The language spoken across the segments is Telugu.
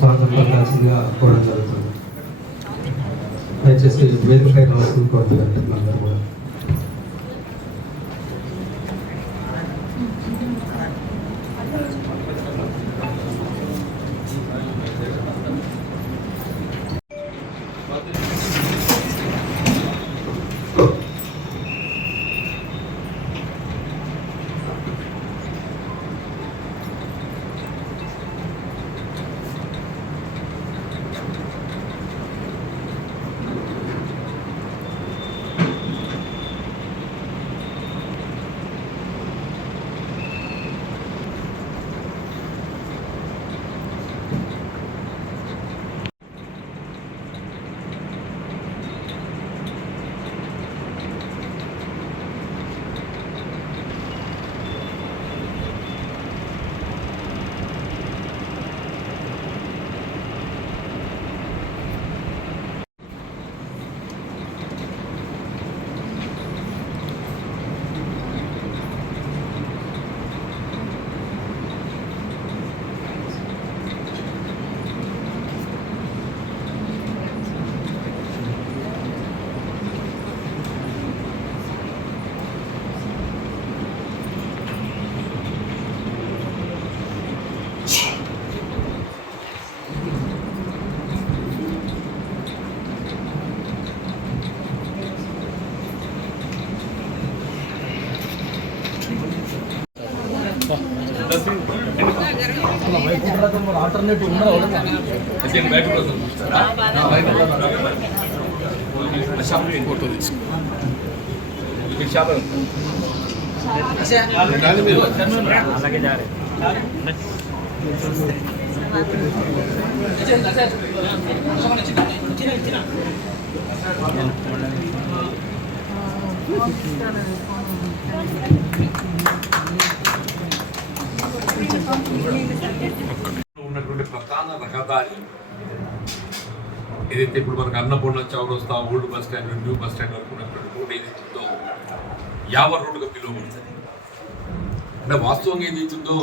స్వాగతించాల్సిందిగా కోరడం జరుగుతుంది. దయచేసి వేదికపై రావాల్సింది కోరుతున్నట్టు అందరూ కూడా. ఆల్టర్నేటివ్ ఉన్నటువంటి ప్రధాన రహదారి ఏదైతే ఇప్పుడు మనకు అన్నపూర్ణ చౌరస్తా old bus stand new bus stand వరకు ఉన్నటువంటి రోడ్ ఏదైతుందో యావర్ రోడ్డుగా పిలువబడుతుంది. అంటే వాస్తవంగా ఏదైతుందో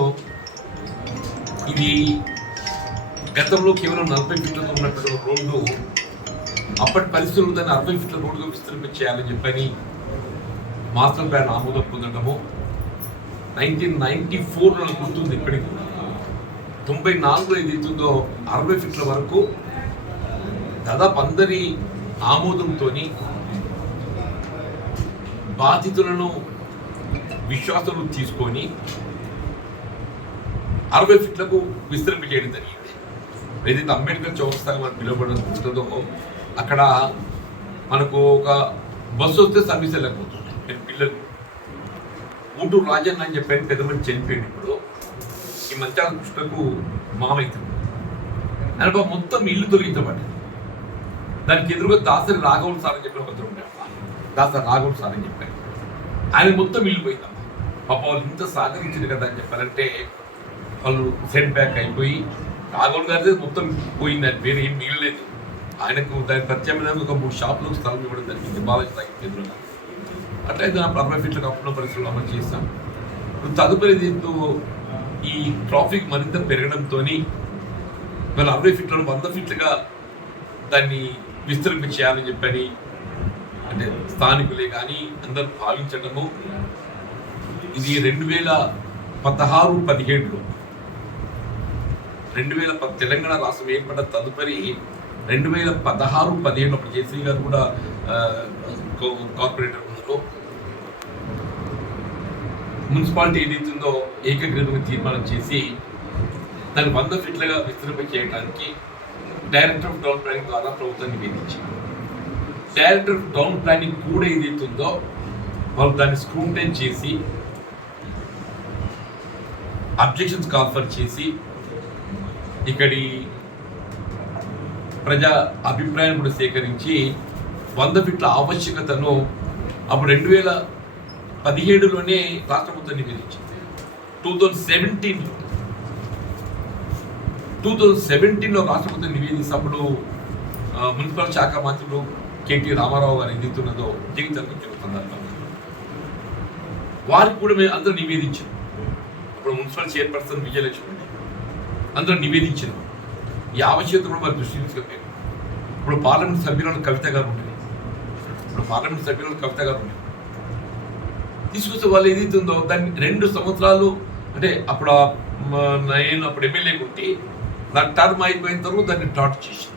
ఇది గతంలో కేవలం 40 ఫీట్లతో ఉన్నటువంటి రోడ్డు అప్పటి పరిస్థితులు దాన్ని 60 ఫీట్ల రోడ్డుగా విస్తరింపచేయాలని చెప్పని మాస్టర్ ప్లాన్ ఆమోదం పొందడము 1994 నాకు గుర్తుంది. ఇప్పటికి 94లో ఏదైతుందో 60 ఫీట్ల వరకు దాదాపు అందరి ఆమోదంతో బాధితులను విశ్వాసంలో తీసుకొని 60 ఫీట్లకు విస్తరింపజేయడం జరిగింది. ఏదైతే అంబేద్కర్ చౌరస్తాగా మనకు పిలువబడుతుందో అక్కడ మనకు ఒక బస్సు వస్తే సర్వీస్ వెళ్ళకపోతుంది. పిల్లలు ఊటూరు రాజన్న అని చెప్పాను, పెద్ద మంది చనిపోయింది. ఇప్పుడు ఈ మంచాల కృష్ణకు మామైతుంది అని మొత్తం ఇల్లు తొలగించబడ్డది. దానికి ఎదురుగా దాసరి రాఘవులు సార్ అని చెప్పిన ఒకరు ఉంటారు, దాసరి రాఘవులు సార్ అని చెప్పారు. ఆయన మొత్తం ఇల్లు పోయిందమ్మా. పాప వాళ్ళు ఇంత సహకరించింది కదా అని చెప్పారంటే వాళ్ళు సెట్ బ్యాక్ అయిపోయి రాఘవులు గారి మొత్తం పోయింది. ఆయన వేరే ఏం మిగిలేదు. ఆయనకు దాని ప్రత్యామ్నాయంగా ఒక 3 షాపులకు స్థలం ఇవ్వడం జరిగింది బాలాజీ తాకి ఎదురుగా. అట్లయితే 40 ఫీట్లకు అప్పుల పరిస్థితులు అమలు చేస్తాం. ఇప్పుడు తదుపరి దీంతో ఈ ట్రాఫిక్ మరింత పెరగడంతో వాళ్ళు 60 ఫీట్లను 100 ఫీట్లుగా దాన్ని విస్తరింప చేయాలని చెప్పని అంటే స్థానికులే కానీ అందరూ భావించడము. ఇది 2016-17లో తెలంగాణ రాష్ట్రం ఏర్పడ్డ తదుపరి 2016-17 అప్పుడు జేసీ గారు కూడా కార్పొరేటర్ ఉన్నారు. మున్సిపాలిటీ ఏదైతుందో ఏకగ్రీవంగా తీర్మానం చేసి దాన్ని 100 ఫీట్లుగా విస్తరింప చేయడానికి డైరెక్టర్ ఆఫ్ టౌన్ ప్లానింగ్ ద్వారా ప్రభుత్వం నివేదించింది. డైరెక్టర్ ఆఫ్ టౌన్ ప్లానింగ్ కూడా ఏదైతుందో వాళ్ళు దాన్ని స్క్రూటైన్ చేసి అబ్జెక్షన్స్ కాన్ఫర్ చేసి ఇక్కడి ప్రజా అభిప్రాయం కూడా సేకరించి 100 ఫీట్ల ఆవశ్యకతను అప్పుడు 2017లోనే రాష్ట్ర ప్రభుత్వం నివేదించింది. 2017లో రాష్ట్ర ప్రభుత్వం నివేదించినప్పుడు మున్సిపల్ శాఖ మంత్రులు కేటీ రామారావు గారు ఏదైతున్నదో జగిత్యాలకు వచ్చిన సందర్భంగా వారికి కూడా మేము అందరూ నివేదించాం. అప్పుడు మున్సిపల్ చైర్పర్సన్ విజయలక్ష్మి అందరూ నివేదించాం. ఈ ఆవశ్యకత కూడా మరి దృష్టి తీసుకెళ్ళారు. ఇప్పుడు పార్లమెంట్ సభ్యులను కవిత గారు ఉండేది, తీసుకొస్తే వాళ్ళు ఏదైతుందో దాన్ని 2 సంవత్సరాలు అంటే అప్పుడు నేను అప్పుడు ఎమ్మెల్యే కొట్టి నా టర్మ్ అయిపోయిన తర్వాత దాన్ని డాట్ చేసి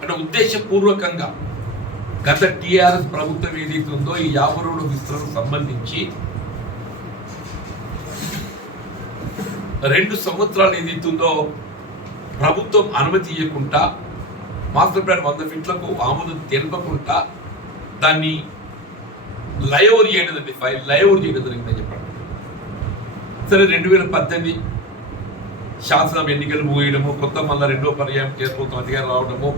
అంటే ఉద్దేశపూర్వకంగా గత టీఆర్ఎస్ ప్రభుత్వం ఏదైతుందో ఈ 50 రోడ్డు విస్తరణకు సంబంధించి 2 సంవత్సరాలు ఏదైతుందో ప్రభుత్వం అనుమతి ఇవ్వకుండా మాస్టర్ ప్లాన్ 100 ఫీట్లకు ఆమోదం తెలపకుండా దాన్ని లైఓవర్ చేయడం ఫైల్ లైఓవర్ చేయడం జరిగిందని చెప్పండి. సరే 2018 శాసనం ఎన్నికలు ముగియడము, కొత్త మళ్ళీ 2వ పర్యాయం కేంద్ర ప్రభుత్వం అధికారం రావడము,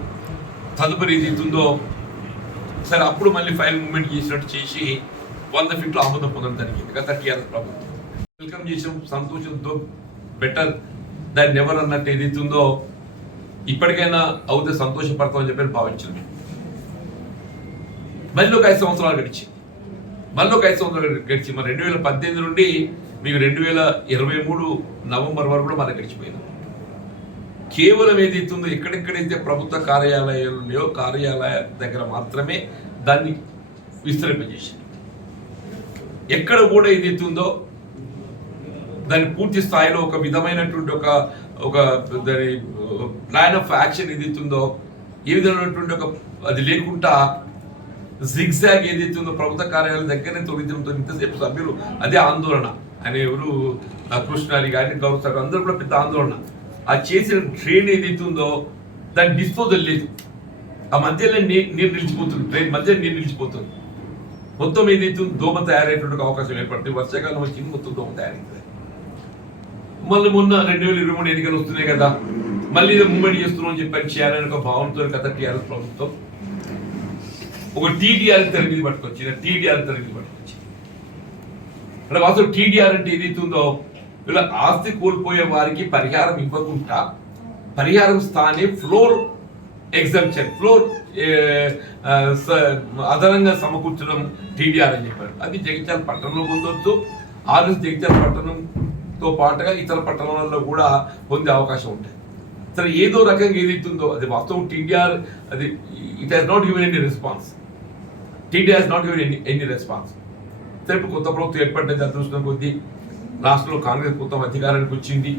తదుపరి ఏదైతుందో సరే అప్పుడు మళ్ళీ ఫైల్ మూవ్మెంట్ చేసినట్టు చేసి 100 ఫీట్లు ఆమోదం పొందడం జరిగింది గత టీఆర్ఎస్ ప్రభుత్వం. వెల్కమ్ చేసాం, సంతోషంతో బెటర్ దాన్ని ఎవరు అన్నట్టు ఏదైతుందో ఇప్పటికైనా అవుతే సంతోషపడతామని చెప్పి భావించాను. మళ్ళీ ఒక 5 సంవత్సరాలు గడిచి మరి 2018 నుండి మీకు 2023 నవంబర్ వరకు కూడా మనకు గడిచిపోయింది. కేవలం ఏదైతుందో ఎక్కడెక్కడైతే ప్రభుత్వ కార్యాలయాలు ఉన్నాయో కార్యాలయ దగ్గర మాత్రమే దాన్ని విస్తరింపజేశారు. ఎక్కడ కూడా ఏదైతుందో దాన్ని పూర్తి స్థాయిలో ఒక విధమైనటువంటి ఒక దాని ప్లాన్ ఆఫ్ యాక్షన్ ఏదైతుందో ఏ విధమైనటువంటి అది లేకుండా జిగ్జాగ్ ఏదైతుందో ప్రభుత్వ కార్యాలయం దగ్గరనే తొలగించడంతో ఇంతసేపు సభ్యులు అదే ఆందోళన అని ఎవరు కృష్ణాలి కానీ గౌరవ అందరూ కూడా పెద్ద ఆందోళన. ఆ చేసిన ట్రైన్ ఏదైతుందో దాని డిస్పోజల్ లేదు, ఆ మధ్యలో నీరు నిలిచిపోతుంది, ట్రైన్ మధ్య నీరు నిలిచిపోతుంది, మొత్తం ఏదైతుందో దోమ తయారయ్యేటువంటి అవకాశం ఏర్పడుతుంది. వర్షాకాలం వచ్చింది, మొత్తం దోమ తయారైంది. మళ్ళీ మొన్న 2023 ఎన్నికలు వస్తున్నాయి కదా, మళ్ళీ ఇది మూవ్మెంట్ చేస్తున్నాం అని చెప్పి చేయాలని ఒక భావనతో గత టీఆర్ఎస్ ప్రభుత్వం ఒక టీడీఆర్ తరగతి పట్టుకొచ్చి అంటే వాస్తవం టీడీఆర్ అంటే ఏదైతుందో ఇలా ఆస్తి కోల్పోయే వారికి పరిహారం ఇవ్వకుండా పరిహారం స్థానే ఫ్లోర్ ఎగ్జంప్షన్ అదనంగా సమకూర్చడం టీడీఆర్ అని చెప్పారు. అది జగిత్యాల పట్టణంలో పొందవచ్చు, జగిత్యాల పట్టణంతో పాటుగా ఇతర పట్టణాలలో కూడా పొందే అవకాశం ఉంటుంది. సరే ఏదో రకంగా ఏదైతుందో అది వాస్తవం టీడీఆర్ అది it has not given any response. సరే ఇప్పుడు కొత్త ప్రభుత్వం ఏర్పడింది, అదృష్టం కొద్దీ రాష్ట్రంలో కాంగ్రెస్ ప్రభుత్వం అధికారానికి వచ్చింది.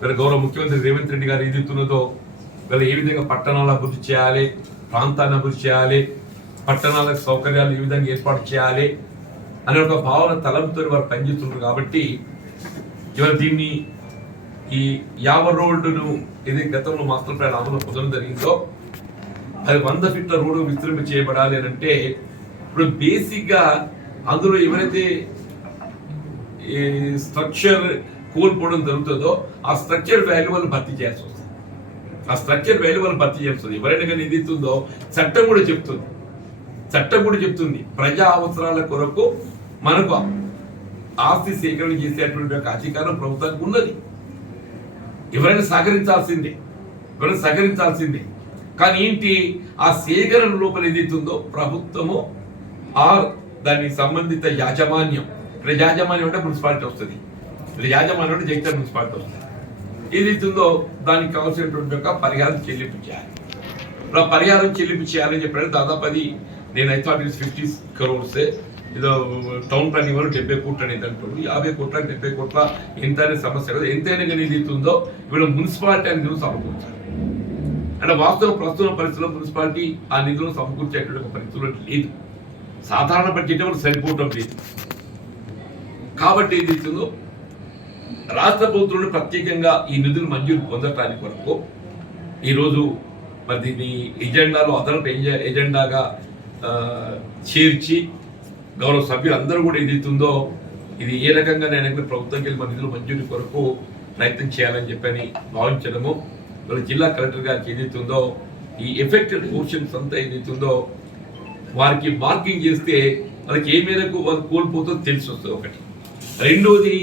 వీళ్ళ గౌరవ ముఖ్యమంత్రి రేవంత్ రెడ్డి గారు ఏదైతున్నదో వీళ్ళ ఏ విధంగా పట్టణాలను అభివృద్ధి చేయాలి, ప్రాంతాన్ని అభివృద్ధి చేయాలి, పట్టణాలకు సౌకర్యాలు ఏ విధంగా ఏర్పాటు చేయాలి అనే ఒక భావన తలంపుతో వారు పనిచేస్తున్నారు. కాబట్టి ఇవాళ దీన్ని ఈ 50 రోడ్డును ఏదైతే గతంలో మాస్టర్ ప్లాన్ అమలు పొందడం జరిగిందో అది 100 ఫీట్ల రోడ్డు విస్తరింప చేయబడాలి అని అంటే ఇప్పుడు బేసిక్ గా అందులో ఎవరైతే స్ట్రక్చర్ కోల్పోవడం జరుగుతుందో ఆ స్ట్రక్చర్ వాల్యూ వాళ్ళు భర్తీ చేయాల్సి వస్తుంది. ఎవరైనా కానీ ఇది ఇస్తుందో చట్టం కూడా చెప్తుంది ప్రజా అవసరాల కొరకు మనకు ఆస్తి సేకరణ చేసేటువంటి ఒక అధికారం ప్రభుత్వానికి ఉన్నది. ఎవరైనా సహకరించాల్సిందే. కానీ ఏంటి ఆ సేకరణ లోపల ఏదైతుందో ప్రభుత్వము దానికి సంబంధిత యాజమాన్యం, ఇక్కడ యాజమాన్యం అంటే మున్సిపాలిటీ వస్తుంది, యాజమాన్యం అంటే జగిత్యాల మున్సిపాలిటీ వస్తుంది. ఏదైతుందో దానికి కావాల్సినటువంటి ఒక పరిహారం చెల్లింపు చేయాలి. పరిహారం చెల్లింపు చేయాలని చెప్పారు. దాదాపు అది నేను అయితే 50 crores ఏదో టౌన్ ప్లానింగ్ వాళ్ళు 70 కోట్లు అనేది అంటారు. 50 కోట్ల 70 కోట్ల ఎంత అనే సమస్య కదా. ఎంతైనా కానీ ఇది ఇస్తుందో ఇప్పుడు మున్సిపాలిటీ ఆ నిధులు సమకూర్చాలి అంటే వాస్తవ ప్రస్తుత పరిస్థితుల్లో మున్సిపాలిటీ ఆ నిధులను సమకూర్చేటువంటి ఒక పరిస్థితుల్లో లేదు. సాధారణ బడ్జెట్ మనకు సరిపోవడం లేదు. కాబట్టి ఏది ఇస్తుందో రాష్ట్ర ప్రభుత్వం ప్రత్యేకంగా ఈ నిధులు మంజూరు పొందటానికి వరకు ఈరోజు మరి దీన్ని ఎజెండాలో అదనపు ఎజెండాగా చేర్చి గౌరవ సభ్యులు అందరూ కూడా ఏదైతుందో ఇది ఏ రకంగా నేను ప్రభుత్వంకి వెళ్ళి నిధులు మంజూరు కొరకు ప్రయత్నం చేయాలని చెప్పని భావించడము. వాళ్ళ జిల్లా కలెక్టర్ గారికి ఏదైతుందో ఈ ఎఫెక్టెడ్ పోర్షన్స్ అంతా ఏదైతుందో వారికి మార్కింగ్ చేస్తే వాళ్ళకి ఏ మేరకు వాళ్ళు కోల్పోతుందో తెలిసి వస్తుంది ఒకటి. రెండోది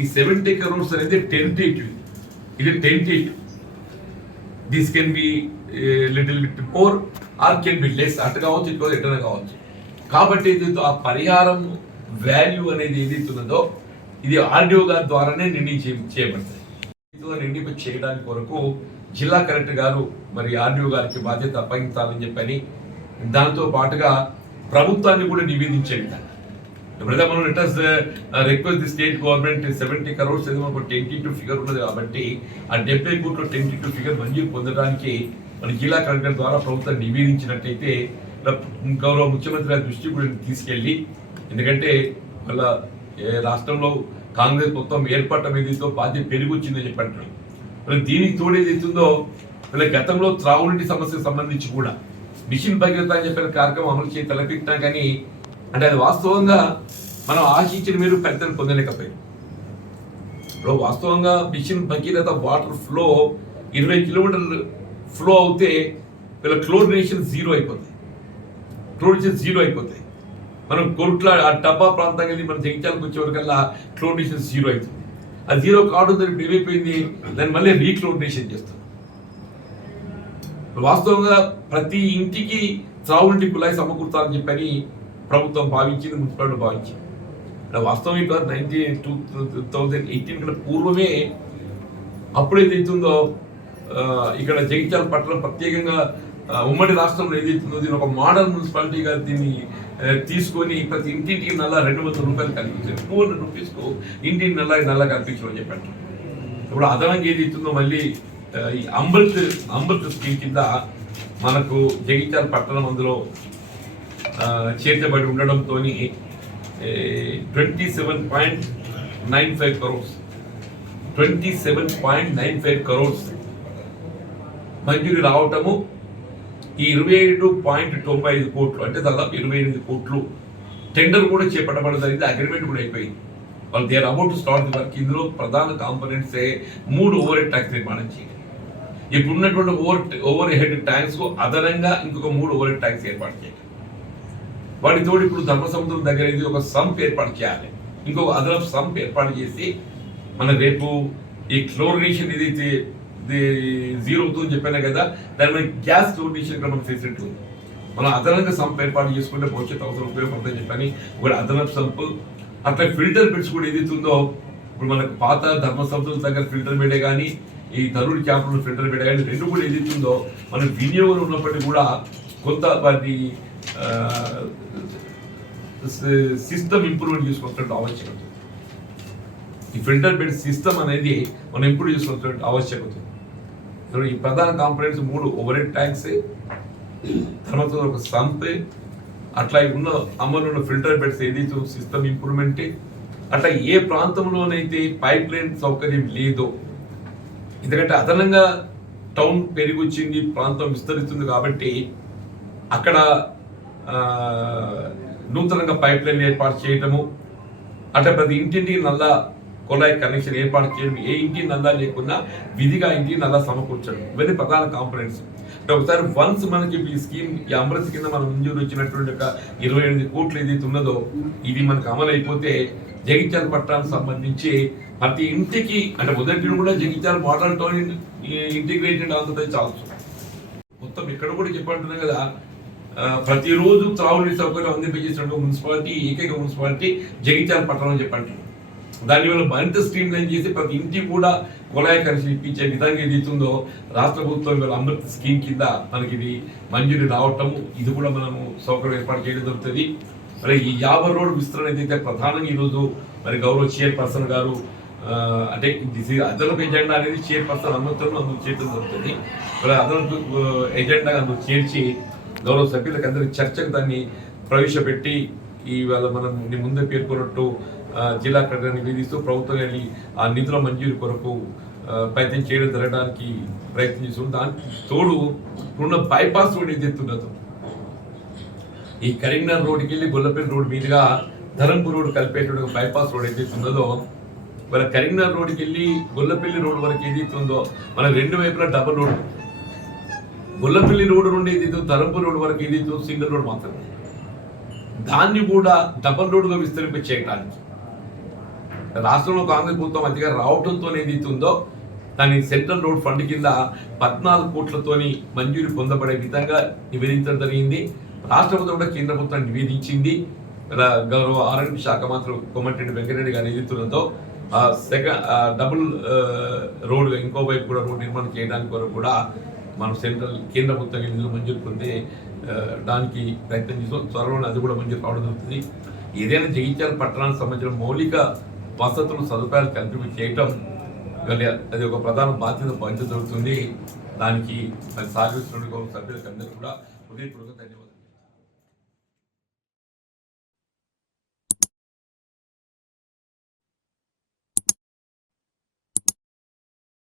ఈ 70 crores అనేది tentative. This can be little bit more or can be less, అటు కావచ్చు ఇటు ఎట్లా కావచ్చు. కాబట్టి ఏదైతే ఆ పరిహారం వాల్యూ అనేది ఏదైతున్నదో ఇది ఆర్డీఓ గారి ద్వారానే నిర్ణయం చేయబడతాయి. నిర్ణయం చేయడానికి వరకు జిల్లా కలెక్టర్ గారు మరి ఆర్డీఓ గారికి బాధ్యత అప్పగించాలని చెప్పని దాంతో పాటుగా ప్రభుత్వాన్ని కూడా నివేదించే విధంగా ఎప్పుడైతే మనం letters request the state government 70 crores ఏదో మనకు 10-2 ఫిగర్ ఉన్నది కాబట్టి ఆ 70 కోట్ల 10-2 ఫిగర్ మంజూరు పొందడానికి మన జిల్లా కలెక్టర్ ద్వారా ప్రభుత్వం నివేదించినట్టయితే గౌరవ ముఖ్యమంత్రి గారి దృష్టి కూడా తీసుకెళ్ళి, ఎందుకంటే వాళ్ళ రాష్ట్రంలో కాంగ్రెస్ మొత్తం ఏర్పడటం ఏదైతే బాధ్యత పెరిగొచ్చిందని చెప్పి అంటున్నాం. మరి దీనికి తోడు ఏదైతుందో వీళ్ళ గతంలో త్రాగునీటి సమస్యకు సంబంధించి కూడా మిషన్ భగీరథ అని చెప్పిన కార్యక్రమం అమలు చేసి తలపెట్టినా కానీ అంటే అది వాస్తవంగా మనం ఆశించిన మీరు ఫలితాన్ని పొందలేకపోయాం. ఇప్పుడు వాస్తవంగా మిషన్ భగీరథ వాటర్ ఫ్లో 20 కిలోమీటర్లు ఫ్లో అవుతే వీళ్ళ క్లోరినేషన్ జీరో అయిపోతాయి. మనం కొరుట్ల ఆ డబ్బా ప్రాంతం వెళ్ళి మనం జగిత్యాలకు వచ్చే వరకల్లా క్లోరినేషన్ జీరో అవుతుంది. ఆ జీరో కావడం దానికి ఏమైపోయింది, దాన్ని మళ్ళీ రీక్లోరినేషన్ చేస్తాం. వాస్తవంగా ప్రతి ఇంటికి త్రాగునీటి కుళాయి సమకూర్చాలని చెప్పని ప్రభుత్వం భావించింది, మున్సిపాలిటీ భావించింది. వాస్తవం ఇట్లా 2018 కన్నా పూర్వమే అప్పుడైతే అవుతుందో ఇక్కడ జగిత్యాల పట్టణం ప్రత్యేకంగా ఉమ్మడి రాష్ట్రంలో ఏదైతుందో దీని ఒక మోడల్ మున్సిపాలిటీగా దీన్ని తీసుకొని ప్రతి ఇంటింటికి నల్లా 200 రూపాయలు కల్పించారు. 200 రూపీస్కు ఇంటికి నల్లా కల్పించమని చెప్పారు. ఇప్పుడు అదనంగా ఏదైతుందో మళ్ళీ ఈ అమృత్ స్కీమ్ కింద మనకు జగిత్యాల పట్టణం అందులో చేర్చబడి ఉండడంతో 27.95 crores 27.95 crores మంజూరు రావటము, ఈ 27.95 కోట్లు అంటే దాదాపు 28 కోట్లు టెండర్ కూడా చేపట్టబడడం జరిగింది. అగ్రిమెంట్ కూడా అయిపోయింది. వాళ్ళు they are about to start the work. ఇందులో ప్రధాన కాంపోనెంట్స్ 3 ఓవర్ హెడ్ ట్యాంక్స్ నిర్మాణం చేయాలి. ఇప్పుడు ఉన్నటువంటి ఓవర్ హెడ్ ట్యాంక్స్ కు అదనంగా ఇంకొక 3 ఓవర్ హెడ్ ట్యాంక్స్ ఏర్పాటు చేయాలి. వాటితో ఇప్పుడు ధర్మసముద్రం దగ్గర ఇది ఒక సంప్ ఏర్పాటు చేయాలి. ఇంకొక అదనపు సంప్ ఏర్పాటు చేసి మన రేపు ఈ క్లోరినేషన్ ఏదైతే జీరో అవుతుందని చెప్పాను కదా, దాని మీద గ్యాస్ క్లోరినేషన్ ఇక్కడ మనకు ఫెసిలిటీ ఉంది. మనం అదనంగా సంప్ ఏర్పాటు చేసుకుంటే భవిష్యత్తు అవసరం ఉపయోగపడుతుందని చెప్పని ఒక అదనపు సంప్, అట్లా ఫిల్టర్ బెడ్స్ కూడా ఏదైతుందో ఇప్పుడు మనకు పాత ధర్మసముద్రం దగ్గర ఫిల్టర్ బెడే కానీ ఈ ధరుడి క్యాంపులో ఫిల్టర్ బెడే కానీ రెండు కూడా ఏదైతుందో మన వినియోగంలో ఉన్నప్పటికీ కూడా కొంత వాటి సిస్టమ్ ఇంప్రూవ్మెంట్ చేసుకోవాల్సిన ఆవశ్యకత. ఈ ఫిల్టర్ బెడ్ సిస్టమ్ అనేది మనం ఇంప్రూవ్ చేసుకోవాల్సిన ఆవశ్యకత. ఈ ప్రధాన కాంపోనెంట్స్ 3 ఓవర్ హెడ్ ట్యాంక్స్, తర్వాత ఒక సంప్, అట్లా ఉన్న అమలు ఉన్న ఫిల్టర్ బెడ్స్ ఏదైతే సిస్టమ్ ఇంప్రూవ్మెంట్, అట్లా ఏ ప్రాంతంలోనైతే పైప్ లైన్ సౌకర్యం లేదో, ఎందుకంటే అదనంగా టౌన్ పెరిగొచ్చింది, ప్రాంతం విస్తరిస్తుంది కాబట్టి అక్కడ నూతనంగా పైప్ లైన్ ఏర్పాటు చేయటము, అట్లా ప్రతి ఇంటింటికి నల్లా కొలాయి కనెక్షన్ ఏర్పాటు చేయడం, ఏ ఇంటికి నల్లా లేకుండా విధిగా ఇంటికి నల్లా సమకూర్చడం, ఇవన్నీ ప్రధాన కాంపోనెంట్స్. అంటే ఒకసారి వన్స్ మనకి ఈ స్కీమ్ ఈ అమృత్ కింద మనం మంజూరు వచ్చినటువంటి ఒక 28 కోట్లు ఏదైతే ఉన్నదో ఇది మనకు అమలు అయిపోతే జగిత్యాల పట్టణానికి సంబంధించి ప్రతి ఇంటికి అంటే మొదటి కూడా Jagtial model town integrated Andhra Pradesh also మొత్తం ఇక్కడ కూడా చెప్పంటున్నాం కదా, ప్రతిరోజు త్రాగునీటి సౌకర్యం అందింపజేసినట్టు మున్సిపాలిటీ ఏకైక మున్సిపాలిటీ జగిత్యాల పట్టణం అని చెప్పంటున్నాం. దానివల్ల మరింత స్ట్రీమ్ లైన్ చేసి ప్రతి ఇంటికి కూడా కుళాయి కనెక్షన్ ఇప్పించే విధంగా ఏదైతుందో రాష్ట్ర ప్రభుత్వం ఇవాళ అమృత్ స్కీమ్ కింద మనకి ఇది మంజూరు రావటము, ఇది కూడా మనము సౌకర్యం ఏర్పాటు చేయడం జరుగుతుంది. మరి ఈ 50 రోడ్ విస్తరణ ఏదైతే ప్రధానంగా ఈరోజు మరి గౌరవ చైర్పర్సన్ గారు అంటే అదనపు ఎజెండా అనేది చైర్పర్సన్ అమృతంలో అందుకు చేయడం జరుగుతుంది. మరి అదనపు ఎజెండా అందుకు చేర్చి గౌరవ సభ్యులకు అందరికి చర్చకు దాన్ని ప్రవేశపెట్టి ఇవాళ మనం ముందే పేర్కొన్నట్టు జిల్లా కలెక్టర్ నివేదిస్తూ ప్రభుత్వం ఆ నిధుల మంజూరు కొరకు ప్రయత్నం చేయడం జరగడానికి ప్రయత్నం చేస్తుంది. దానికి తోడు ఉన్న బైపాస్ రోడ్ ఏదైతే ఉన్నదో ఈ కరీంనగర్ రోడ్డుకి వెళ్ళి గొల్లపల్లి రోడ్ మీదుగా ధరంపూర్ రోడ్ కలిపేటువంటి బైపాస్ రోడ్ ఏదైతే ఉన్నదో మన కరీంనగర్ రోడ్డుకి వెళ్ళి గొల్లపల్లి రోడ్ వరకు ఏదైతే ఉందో మన 2 వైపులా డబుల్ రోడ్, గొల్లపల్లి రోడ్ నుండి ఏదైతే ధరంపూర్ రోడ్ వరకు ఏదైతే సింగిల్ రోడ్ మాత్రమే, దాన్ని కూడా డబుల్ రోడ్గా విస్తరింప చేయడానికి రాష్ట్రంలో కాంగ్రెస్ ప్రభుత్వం అతిగా రావడంతో ఏదైతే ఉందో దాని సెంట్రల్ రోడ్ ఫండ్ కింద 14 కోట్లతోని మంజూరు పొందబడే విధంగా నివేదించడం జరిగింది. రాష్ట్ర ప్రభుత్వం కూడా కేంద్ర ప్రభుత్వాన్ని నివేదించింది. గౌరవ ఆర్ఎండ్బి శాఖ మంత్రి కోమటిరెడ్డి వెంకటరెడ్డి గారు ఏదైతున్నదో డబుల్ రోడ్ ఇంకో వైపు కూడా రోడ్ నిర్మాణం చేయడానికి కొరకు కూడా మనం సెంట్రల్ కేంద్ర ప్రభుత్వం నిధులు మంజూరు పొంది దానికి ప్రయత్నం చేసాం. త్వరలో అది కూడా మంజూరు కావడం జరుగుతుంది. ఏదైనా జగిత్యాల పట్టణానికి సంబంధించిన మౌలిక వసతులు సదుపాయాలు కల్పి చేయటం అది ఒక ప్రధాన బాధ్యత జరుగుతుంది. దానికి సహకరిస్తున్న సభ్యులకు అందరూ కూడా హృదయపూర్వక ధన్యవాదాలు.